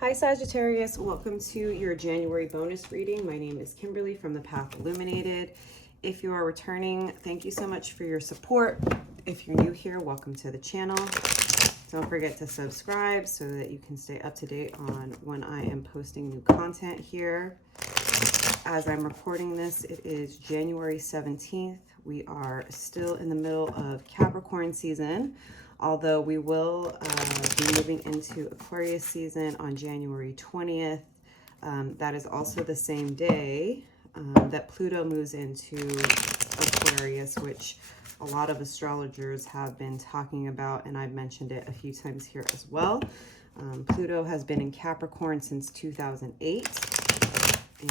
Hi Sagittarius, welcome to your January bonus reading. My name is Kimberly from the Path Illuminated. If you are returning, thank you so much for your support. If you're new here, welcome to the channel. Don't forget to subscribe so that you can stay up to date on when I am posting new content here. As I'm recording this, it is January 17th. We are still in the middle of Capricorn season, although we will be moving into Aquarius season on January 20th. That is also the same day that Pluto moves into Aquarius, which a lot of astrologers have been talking about, and I've mentioned it a few times here as well. Pluto has been in Capricorn since 2008,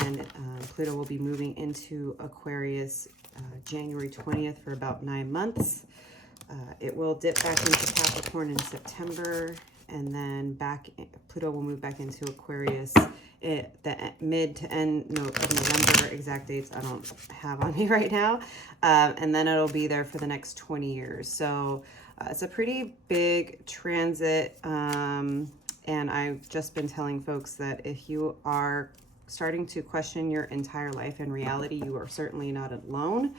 and Pluto will be moving into Aquarius January 20th for about 9 months. It will dip back into Capricorn in September, and then Pluto will move back into Aquarius at the mid to end of November. Exact dates I don't have on me right now. And then it'll be there for the next 20 years. So it's a pretty big transit. And I've just been telling folks that if you are starting to question your entire life and reality, you are certainly not alone.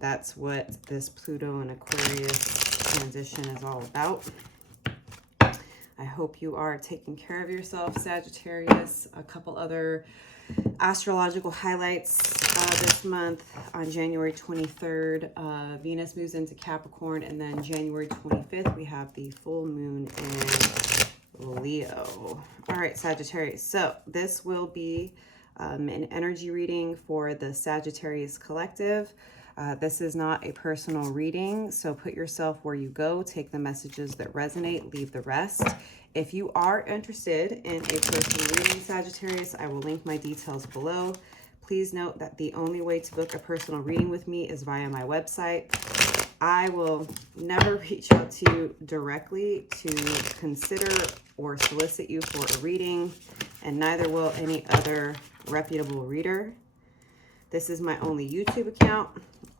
That's what this Pluto and Aquarius transition is all about. I hope you are taking care of yourself, Sagittarius. A couple other astrological highlights this month. On January 23rd, Venus moves into Capricorn, and then January 25th, we have the full moon in Leo. All right, Sagittarius. So this will be an energy reading for the Sagittarius collective. This is not a personal reading, so put yourself where you go. Take the messages that resonate, leave the rest. If you are interested in a personal reading, Sagittarius, I will link my details below. Please note that the only way to book a personal reading with me is via my website. I will never reach out to you directly to consider or solicit you for a reading, and neither will any other reputable reader. This is my only YouTube account.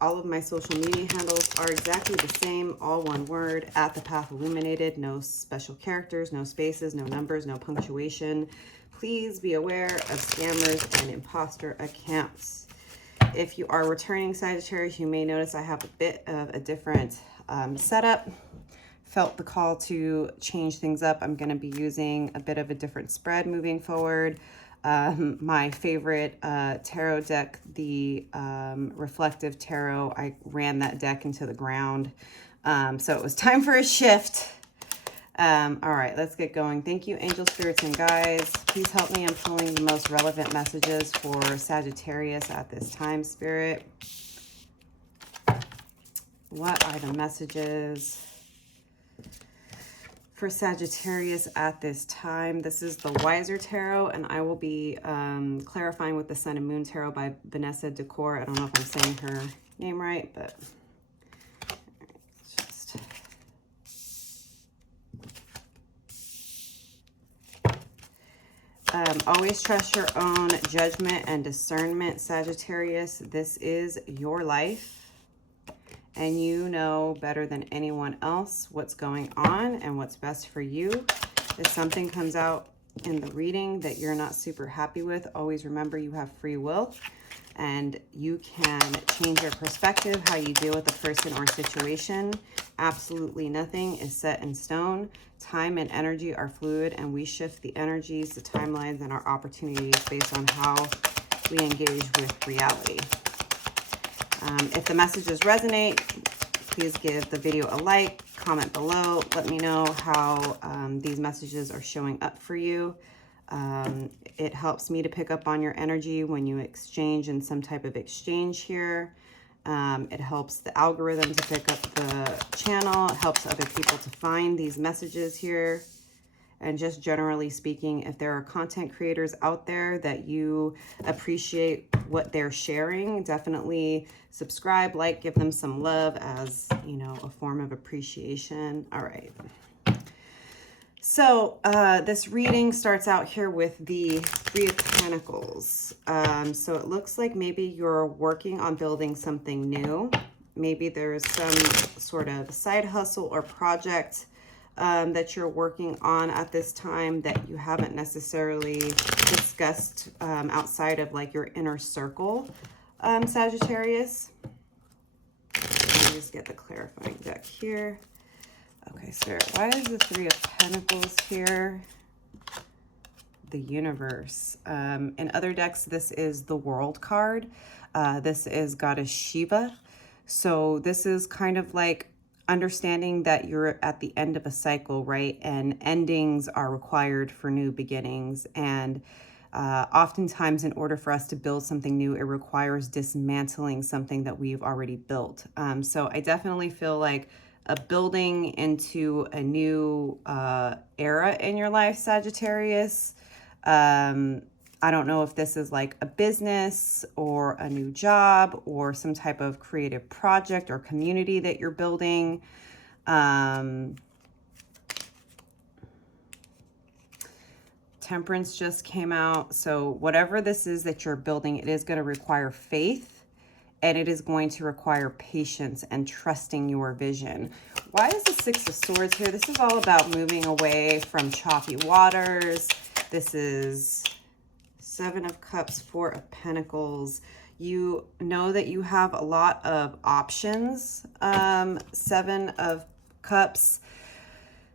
All of my social media handles are exactly the same, all one word, at the Path Illuminated. No special characters, no spaces, no numbers, no punctuation. Please be aware of scammers and imposter accounts. If you are returning, Sagittarius, you may notice I have a bit of a different setup. Felt the call to change things up. I'm going to be using a bit of a different spread moving forward. My favorite tarot deck, the Reflective Tarot, I ran that deck into the ground. So it was time for a shift. All right, let's get going. Thank you, angel spirits and guides. Please help me in pulling the most relevant messages for Sagittarius at this time, Spirit. What are the messages for Sagittarius at this time? This is the Wiser Tarot, and I will be clarifying with the Sun and Moon Tarot by Vanessa Decor. I don't know if I'm saying her name right, but just always trust your own judgment and discernment, Sagittarius. This is your life, and you know better than anyone else what's going on and what's best for you. If something comes out in the reading that you're not super happy with, always remember you have free will, and you can change your perspective, how you deal with a person or situation. Absolutely nothing is set in stone. Time and energy are fluid, and we shift the energies, the timelines, and our opportunities based on how we engage with reality. If the messages resonate, please give the video a like, comment below. Let me know how these messages are showing up for you. It helps me to pick up on your energy when you exchange in some type of exchange here. It helps the algorithm to pick up the channel. It helps other people to find these messages here. And just generally speaking, if there are content creators out there that you appreciate what they're sharing, definitely subscribe, like, give them some love as, you know, a form of appreciation. All right. So this reading starts out here with the Three of Pentacles. So it looks like maybe you're working on building something new. Maybe there's some sort of side hustle or project that you're working on at this time that you haven't necessarily discussed outside of like your inner circle, Sagittarius. Let me just get the clarifying deck here. Okay, Spirit, why is the Three of Pentacles here? The Universe. In other decks, this is the World card. This is Goddess Shiva. So this is kind of like understanding that you're at the end of a cycle, right? And endings are required for new beginnings. And oftentimes, in order for us to build something new, it requires dismantling something that we've already built. So I definitely feel like a building into a new era in your life, Sagittarius. I don't know if this is like a business or a new job or some type of creative project or community that you're building. Temperance just came out. So whatever this is that you're building, it is going to require faith, and it is going to require patience and trusting your vision. Why is the Six of Swords here? This is all about moving away from choppy waters. This is Seven of Cups, Four of Pentacles. You know that you have a lot of options. Seven of Cups.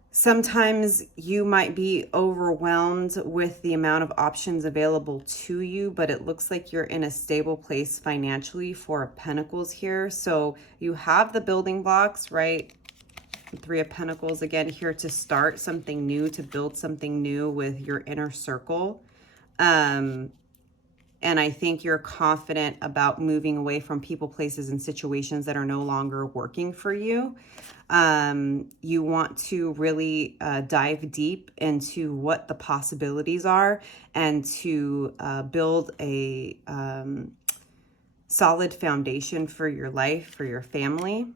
Sometimes you might be overwhelmed with the amount of options available to you, but it looks like you're in a stable place financially. Four of Pentacles here. So you have the building blocks, right? Three of Pentacles again here to start something new, to build something new with your inner circle. And I think you're confident about moving away from people, places, and situations that are no longer working for you. You want to really dive deep into what the possibilities are and to build a solid foundation for your life, for your family.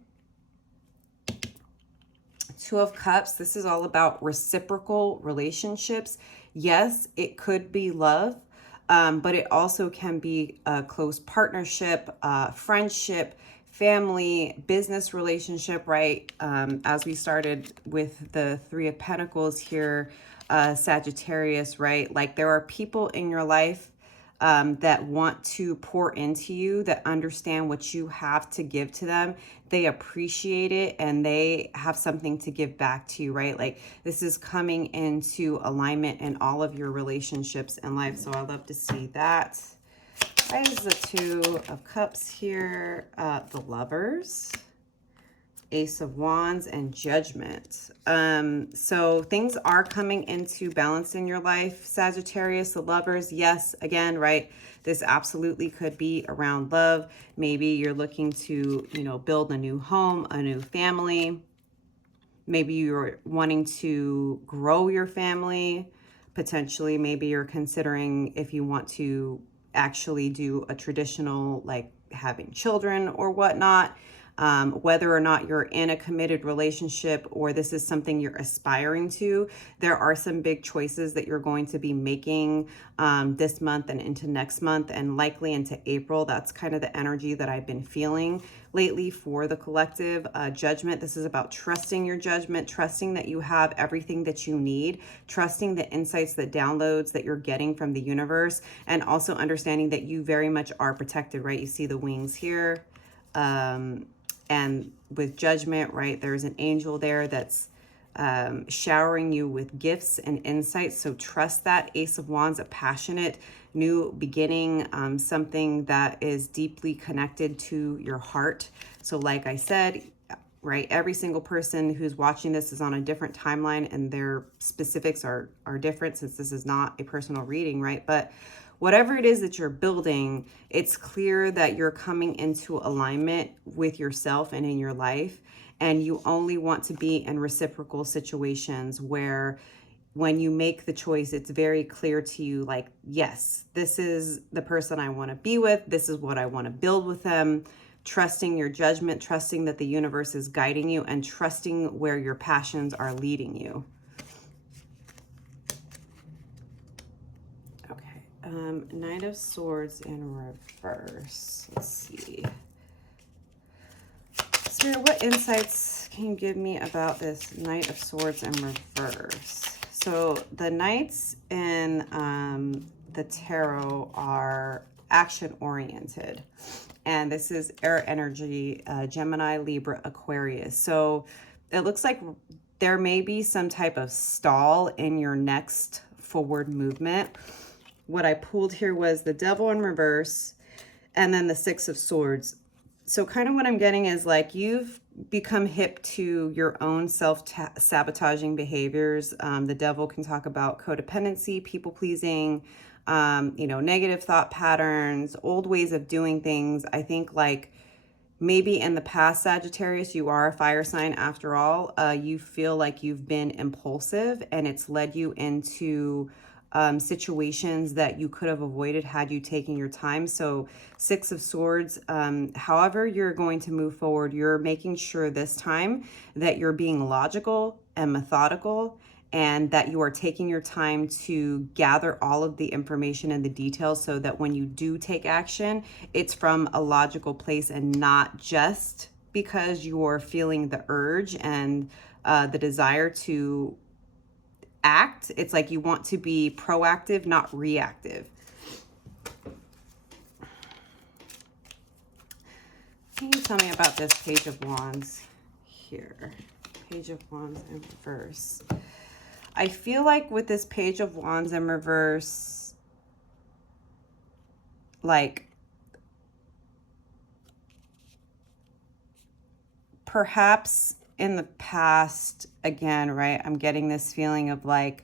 Two of Cups, this is all about reciprocal relationships. Yes, it could be love, but it also can be a close partnership, friendship, family, business relationship, right? As we started with the Three of Pentacles here, Sagittarius, right? Like there are people in your life that want to pour into you, that understand what you have to give to them. They appreciate it and they have something to give back to you, right? Like this is coming into alignment in all of your relationships in life. So I love to see that. Why is the Two of Cups here? The Lovers, Ace of Wands, and Judgment. So things are coming into balance in your life, Sagittarius. The Lovers, yes, again, right? This absolutely could be around love. Maybe you're looking to, you know, build a new home, a new family. Maybe you're wanting to grow your family. Potentially, maybe you're considering if you want to actually do a traditional, like having children or whatnot. Whether or not you're in a committed relationship or this is something you're aspiring to, there are some big choices that you're going to be making this month and into next month and likely into April. That's kind of the energy that I've been feeling lately for the collective. Judgment, this is about trusting your judgment, trusting that you have everything that you need, trusting the insights, the downloads that you're getting from the universe, and also understanding that you very much are protected, right? You see the wings here. And with Judgment, right, there's an angel there that's showering you with gifts and insights. So trust that. Ace of Wands, a passionate new beginning, something that is deeply connected to your heart. So like I said, right, every single person who's watching this is on a different timeline and their specifics are different since this is not a personal reading, right? But whatever it is that you're building, it's clear that you're coming into alignment with yourself and in your life. And you only want to be in reciprocal situations where when you make the choice, it's very clear to you, like, yes, this is the person I want to be with. This is what I want to build with them. Trusting your judgment, trusting that the universe is guiding you, and trusting where your passions are leading you. Knight of Swords in reverse. Let's see. Spirit, what insights can you give me about this Knight of Swords in reverse? So the Knights in the tarot are action-oriented. And this is air energy, Gemini, Libra, Aquarius. So it looks like there may be some type of stall in your next forward movement. What I pulled here was the Devil in reverse and then the Six of Swords. So kind of what I'm getting is like you've become hip to your own self-sabotaging behaviors. The Devil can talk about codependency, people-pleasing, you know, negative thought patterns, old ways of doing things. I think like maybe in the past, Sagittarius, you are a fire sign after all. You feel like you've been impulsive and it's led you into situations that you could have avoided had you taken your time. So Six of Swords, however you're going to move forward, you're making sure this time that you're being logical and methodical and that you are taking your time to gather all of the information and the details so that when you do take action, it's from a logical place and not just because you're feeling the urge and the desire to act. It's like you want to be proactive, not reactive. Can you tell me about this Page of Wands here? Page of Wands in reverse. I feel like with this Page of Wands in reverse, like perhaps in the past, again, right, I'm getting this feeling of like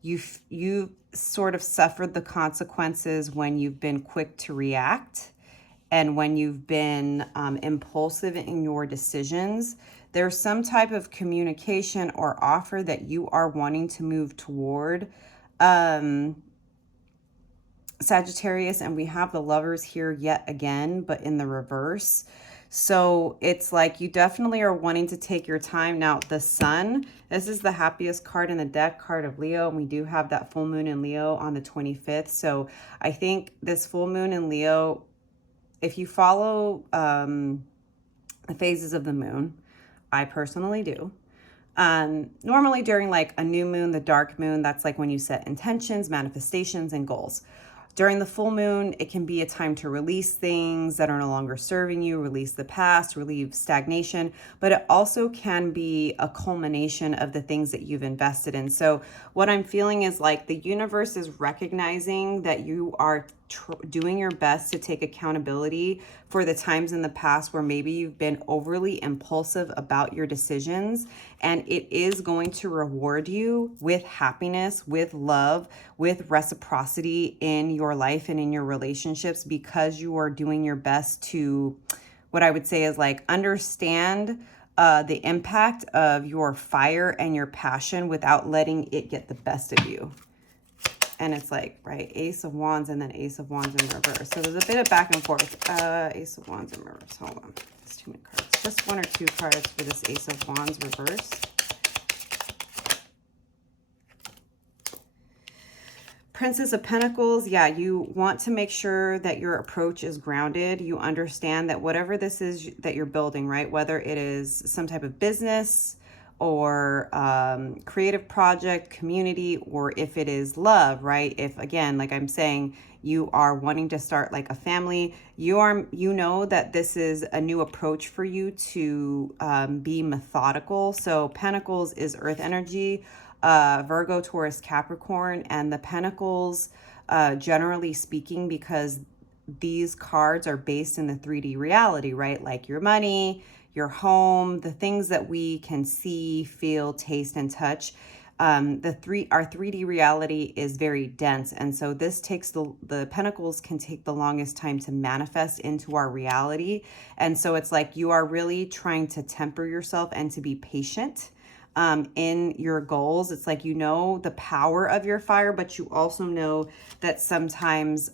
you sort of suffered the consequences when you've been quick to react and when you've been impulsive in your decisions. There's some type of communication or offer that you are wanting to move toward, Sagittarius, and we have the Lovers here yet again, but in the reverse. So it's like you definitely are wanting to take your time. Now, the Sun, this is the happiest card in the deck, card of Leo, and we do have that full moon in Leo on the 25th. So I think this full moon in Leo, if you follow the phases of the moon, I personally do. Normally during like a new moon, the dark moon, that's like when you set intentions, manifestations, and goals. During the full moon, it can be a time to release things that are no longer serving you, release the past, relieve stagnation, but it also can be a culmination of the things that you've invested in. So what I'm feeling is like the universe is recognizing that you are doing your best to take accountability for the times in the past where maybe you've been overly impulsive about your decisions, and it is going to reward you with happiness, with love, with reciprocity in your life and in your relationships because you are doing your best to, what I would say is like, understand the impact of your fire and your passion without letting it get the best of you. And it's like, right, Ace of Wands and then Ace of Wands in reverse. So there's a bit of back and forth. Ace of Wands in reverse. Hold on. It's too many cards. Just one or two cards for this Ace of Wands reverse. Princess of Pentacles. Yeah, you want to make sure that your approach is grounded. You understand that whatever this is that you're building, right, whether it is some type of business or creative project, community, or if it is love, right? If, again, like I'm saying, you are wanting to start like a family, you know that this is a new approach for you to be methodical. So Pentacles is earth energy, Virgo, Taurus, Capricorn, and the Pentacles, generally speaking, because these cards are based in the 3D reality, right? Like your money, your home, the things that we can see, feel, taste, and touch. Our 3D reality is very dense. And so this takes the Pentacles can take the longest time to manifest into our reality. And so it's like you are really trying to temper yourself and to be patient in your goals. It's like, you know, the power of your fire, but you also know that sometimes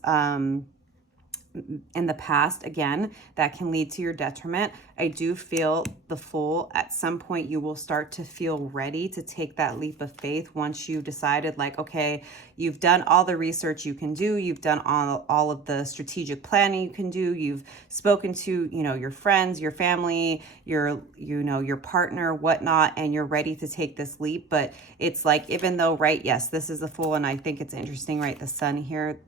in the past, again, that can lead to your detriment. I do feel the Fool, at some point you will start to feel ready to take that leap of faith once you've decided, like, okay, you've done all the research you can do, you've done all of the strategic planning you can do, you've spoken to, you know, your friends, your family, your, you know, your partner, whatnot, and you're ready to take this leap. But it's like, even though, right, yes, this is the Fool, and I think it's interesting, right, the Sun here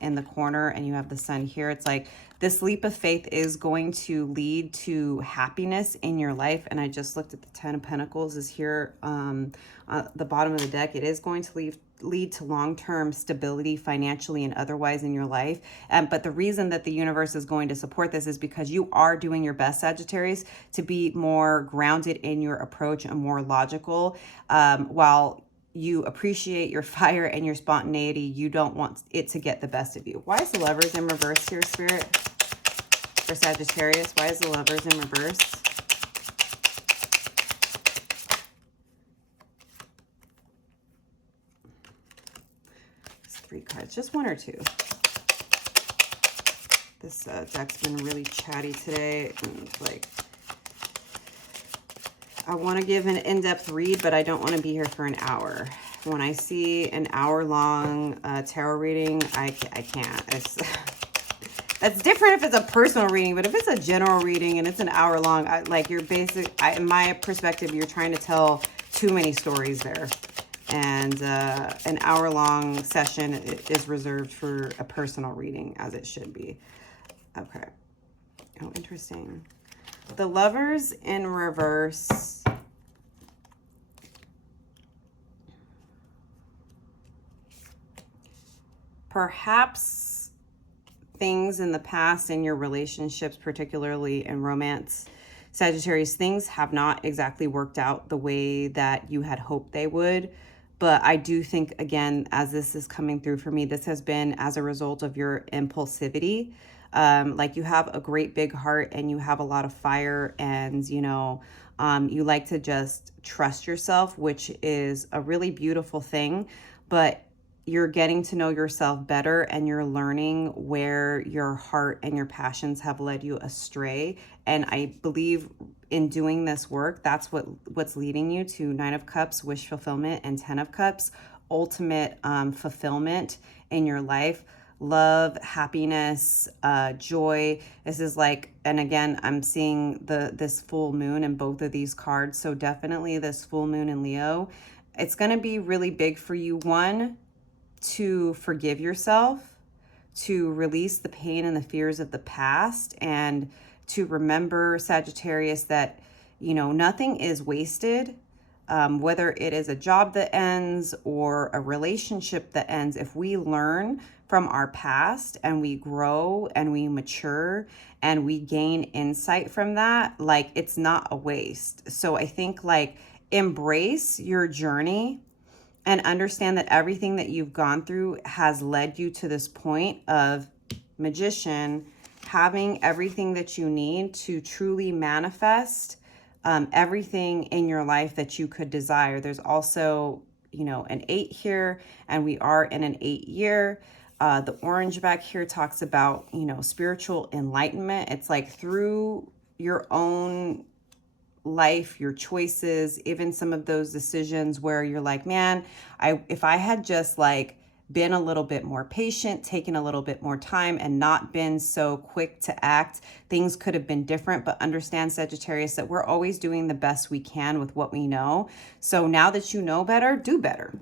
in the corner, and you have the Sun here. It's like this leap of faith is going to lead to happiness in your life. And I just looked at the Ten of Pentacles is here the bottom of the deck. It is going to lead to long-term stability financially and otherwise in your life. But the reason that the universe is going to support this is because you are doing your best, Sagittarius, to be more grounded in your approach and more logical. While you appreciate your fire and your spontaneity, you don't want it to get the best of you. Why is the Lovers in reverse here, Spirit? For Sagittarius, why is the Lovers in reverse? It's 3 cards, just 1 or 2. This deck's been really chatty today, and like, I want to give an in-depth read, but I don't want to be here for an hour. When I see an hour-long tarot reading, I can't. That's different if it's a personal reading, but if it's a general reading and it's an hour-long, like, you're in my perspective, you're trying to tell too many stories there. And an hour-long session is reserved for a personal reading, as it should be. Okay. Oh, interesting. The Lovers in reverse. Perhaps things in the past in your relationships, particularly in romance, Sagittarius, things have not exactly worked out the way that you had hoped they would. But I do think, again, as this is coming through for me, this has been as a result of your impulsivity. Like, you have a great big heart and you have a lot of fire, and, you know, you like to just trust yourself, which is a really beautiful thing. But you're getting to know yourself better, and you're learning where your heart and your passions have led you astray. And I believe in doing this work, that's what's leading you to 9 of Cups, wish fulfillment, and 10 of Cups, ultimate fulfillment in your life. Love, happiness, joy. This is like, and again, I'm seeing this full moon in both of these cards. So definitely this full moon in Leo, it's going to be really big for you. One, to forgive yourself, to release the pain and the fears of the past, and to remember, Sagittarius, that, you know, nothing is wasted. Whether it is a job that ends or a relationship that ends, if we learn from our past and we grow and we mature and we gain insight from that, like, it's not a waste. So I think, like, embrace your journey and understand that everything that you've gone through has led you to this point of Magician, having everything that you need to truly manifest everything in your life that you could desire. There's also, you know, an 8 here, and we are in an 8 year. The orange back here talks about, you know, spiritual enlightenment. It's like through your own life, your choices, even some of those decisions where you're like, man, if I had just like been a little bit more patient, taken a little bit more time, and not been so quick to act, things could have been different. But understand, Sagittarius, that we're always doing the best we can with what we know. So now that you know better, do better.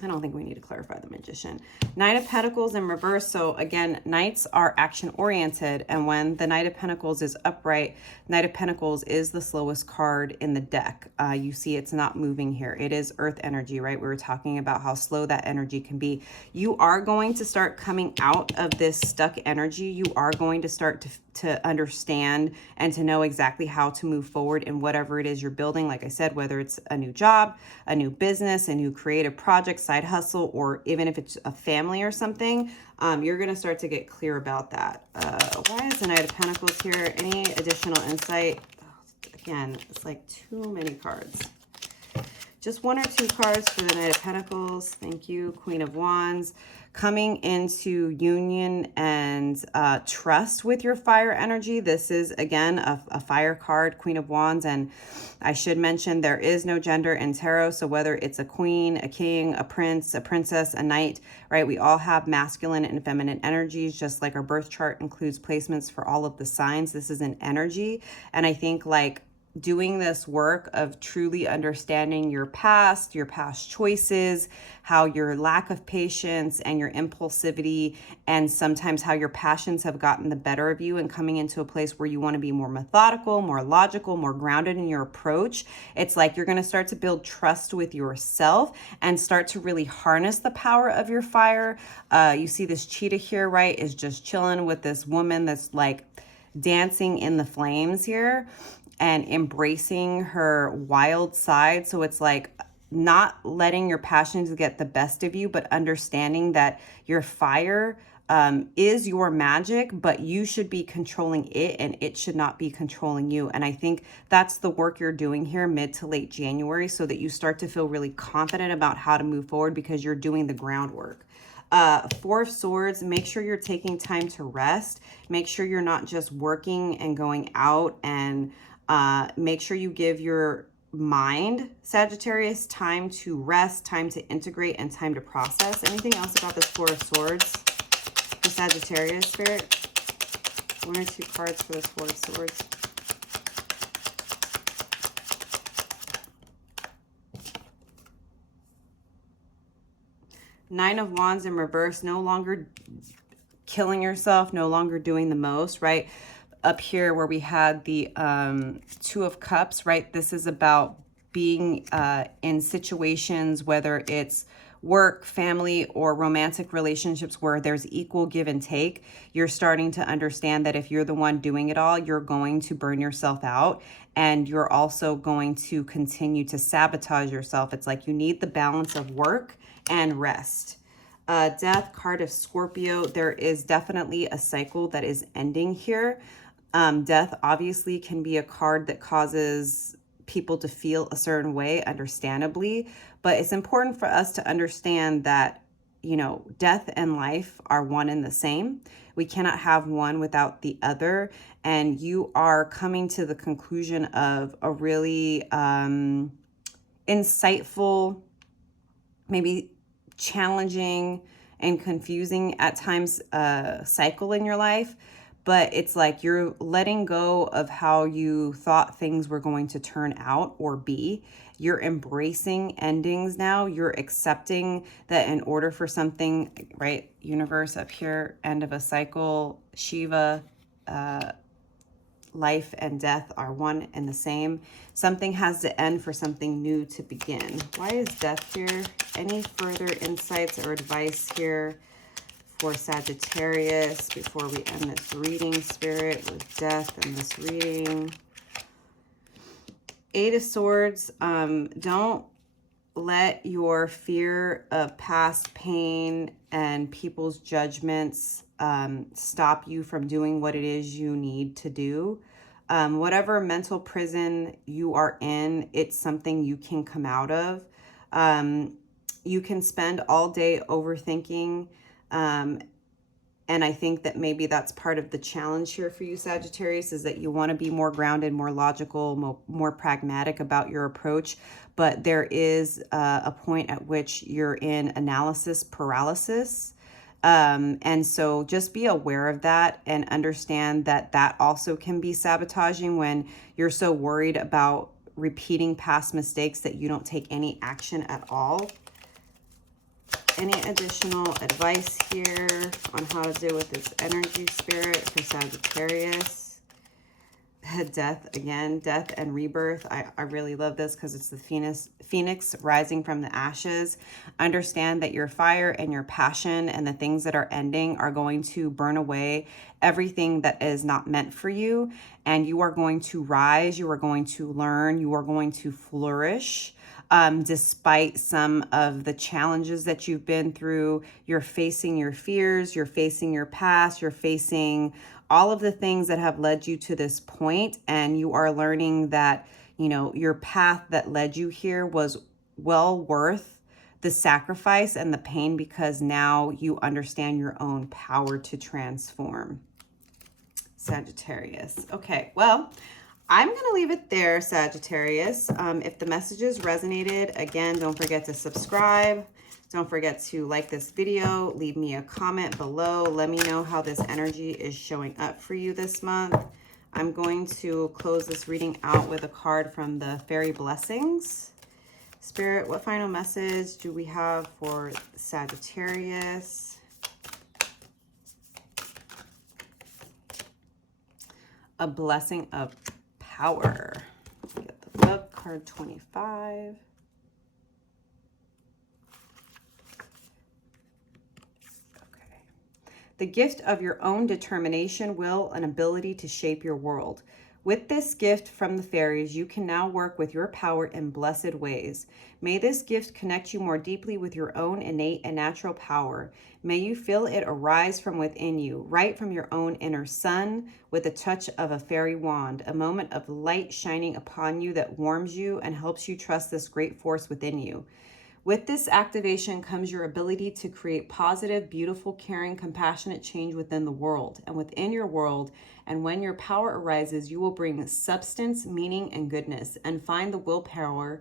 I don't think we need to clarify the Magician. 9 of Pentacles in reverse. So again, Knights are action oriented. And when the Knight of Pentacles is upright, Knight of Pentacles is the slowest card in the deck. You see it's not moving here. It is earth energy, right? We were talking about how slow that energy can be. You are going to start coming out of this stuck energy. You are going to start to understand and to know exactly how to move forward in whatever it is you're building. Like I said, whether it's a new job, a new business, a new creative project, side hustle, or even if it's a family or something, you're going to start to get clear about that. Why is the Knight of Pentacles here? Any additional insight? Oh, again, it's like too many cards. Just 1 or 2 cards for the Knight of Pentacles. Thank you. Queen of Wands. Coming into union and trust with your fire energy. This is, again, a fire card, Queen of Wands. And I should mention there is no gender in tarot. So whether it's a queen, a king, a prince, a princess, a knight, right? We all have masculine and feminine energies, just like our birth chart includes placements for all of the signs. This is an energy. And I think like doing this work of truly understanding your past choices, how your lack of patience and your impulsivity and sometimes how your passions have gotten the better of you, and coming into a place where you want to be more methodical, more logical, more grounded in your approach. It's like you're going to start to build trust with yourself and start to really harness the power of your fire. You see this cheetah here, right, is just chilling with this woman that's like dancing in the flames here and embracing her wild side. So it's like not letting your passions get the best of you, but understanding that your fire is your magic, but you should be controlling it and it should not be controlling you. And I think that's the work you're doing here mid to late January, so that you start to feel really confident about how to move forward because you're doing the groundwork. 4 of Swords, make sure you're taking time to rest. Make sure you're not just working and going out, and make sure you give your mind, Sagittarius, time to rest, time to integrate, and time to process. Anything else about this 4 of Swords for Sagittarius, Spirit? 1 or 2 cards for this 4 of Swords. Nine of Wands in reverse, no longer killing yourself, no longer doing the most, right? Up here where we had the 2 of Cups, right? This is about being in situations, whether it's work, family, or romantic relationships where there's equal give and take. You're starting to understand that if you're the one doing it all, you're going to burn yourself out, and you're also going to continue to sabotage yourself. It's like you need the balance of work and rest. Death, card of Scorpio. There is definitely a cycle that is ending here. Death obviously can be a card that causes people to feel a certain way, understandably, but it's important for us to understand that, you know, death and life are one and the same. We cannot have one without the other. And you are coming to the conclusion of a really insightful, maybe challenging and confusing at times cycle in your life. But it's like you're letting go of how you thought things were going to turn out or be. You're embracing endings now. You're accepting that in order for something, right, universe up here, end of a cycle, Shiva, life and death are one and the same. Something has to end for something new to begin. Why is death here? Any further insights or advice here for Sagittarius before we end this reading, Spirit, with death and this reading? 8 of Swords. Don't let your fear of past pain and people's judgments stop you from doing what it is you need to do. Whatever mental prison you are in, it's something you can come out of. You can spend all day overthinking, and I think that maybe that's part of the challenge here for you, Sagittarius, is that you want to be more grounded, more logical, more pragmatic about your approach. But there is a point at which you're in analysis paralysis. And so just be aware of that and understand that that also can be sabotaging when you're so worried about repeating past mistakes that you don't take any action at all. Any additional advice here on how to deal with this energy, Spirit, for Sagittarius? Death again, death and rebirth. I really love this because it's the phoenix rising from the ashes. Understand that your fire and your passion and the things that are ending are going to burn away everything that is not meant for you. And you are going to rise, you are going to learn, you are going to flourish. Despite some of the challenges that you've been through. You're facing your fears, you're facing your past, you're facing all of the things that have led you to this point, and you are learning that, you know, your path that led you here was well worth the sacrifice and the pain, because now you understand your own power to transform. Sagittarius. Okay, well, I'm going to leave it there, Sagittarius. If the messages resonated, again, don't forget to subscribe. Don't forget to like this video. Leave me a comment below. Let me know how this energy is showing up for you this month. I'm going to close this reading out with a card from the Fairy Blessings. Spirit, what final message do we have for Sagittarius? A blessing of power. Get the book, card 25. Okay. The gift of your own determination, will, and ability to shape your world. With this gift from the fairies, you can now work with your power in blessed ways. May this gift connect you more deeply with your own innate and natural power. May you feel it arise from within you, right from your own inner sun, with the touch of a fairy wand, a moment of light shining upon you that warms you and helps you trust this great force within you. With this activation comes your ability to create positive, beautiful, caring, compassionate change within the world and within your world. And when your power arises, you will bring substance, meaning, and goodness, and find the willpower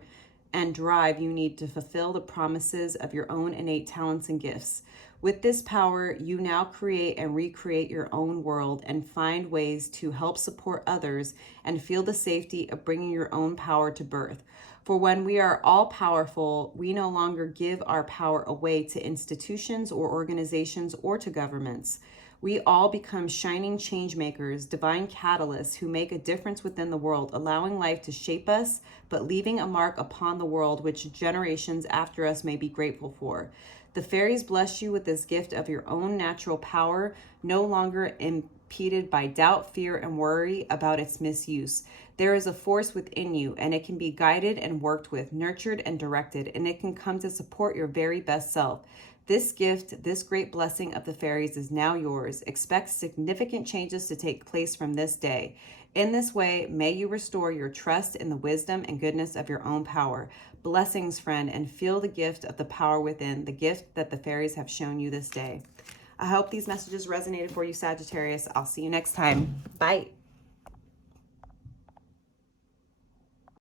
and drive you need to fulfill the promises of your own innate talents and gifts. With this power, you now create and recreate your own world and find ways to help support others and feel the safety of bringing your own power to birth. For when we are all powerful, we no longer give our power away to institutions or organizations or to governments. We all become shining change makers, divine catalysts who make a difference within the world, allowing life to shape us, but leaving a mark upon the world which generations after us may be grateful for. The fairies bless you with this gift of your own natural power, no longer impeded by doubt, fear, and worry about its misuse. There is a force within you, and it can be guided and worked with, nurtured and directed, and it can come to support your very best self. This gift, this great blessing of the fairies is now yours. Expect significant changes to take place from this day. In this way, may you restore your trust in the wisdom and goodness of your own power. Blessings, friend, and feel the gift of the power within, the gift that the fairies have shown you this day. I hope these messages resonated for you, Sagittarius. I'll see you next time. Bye.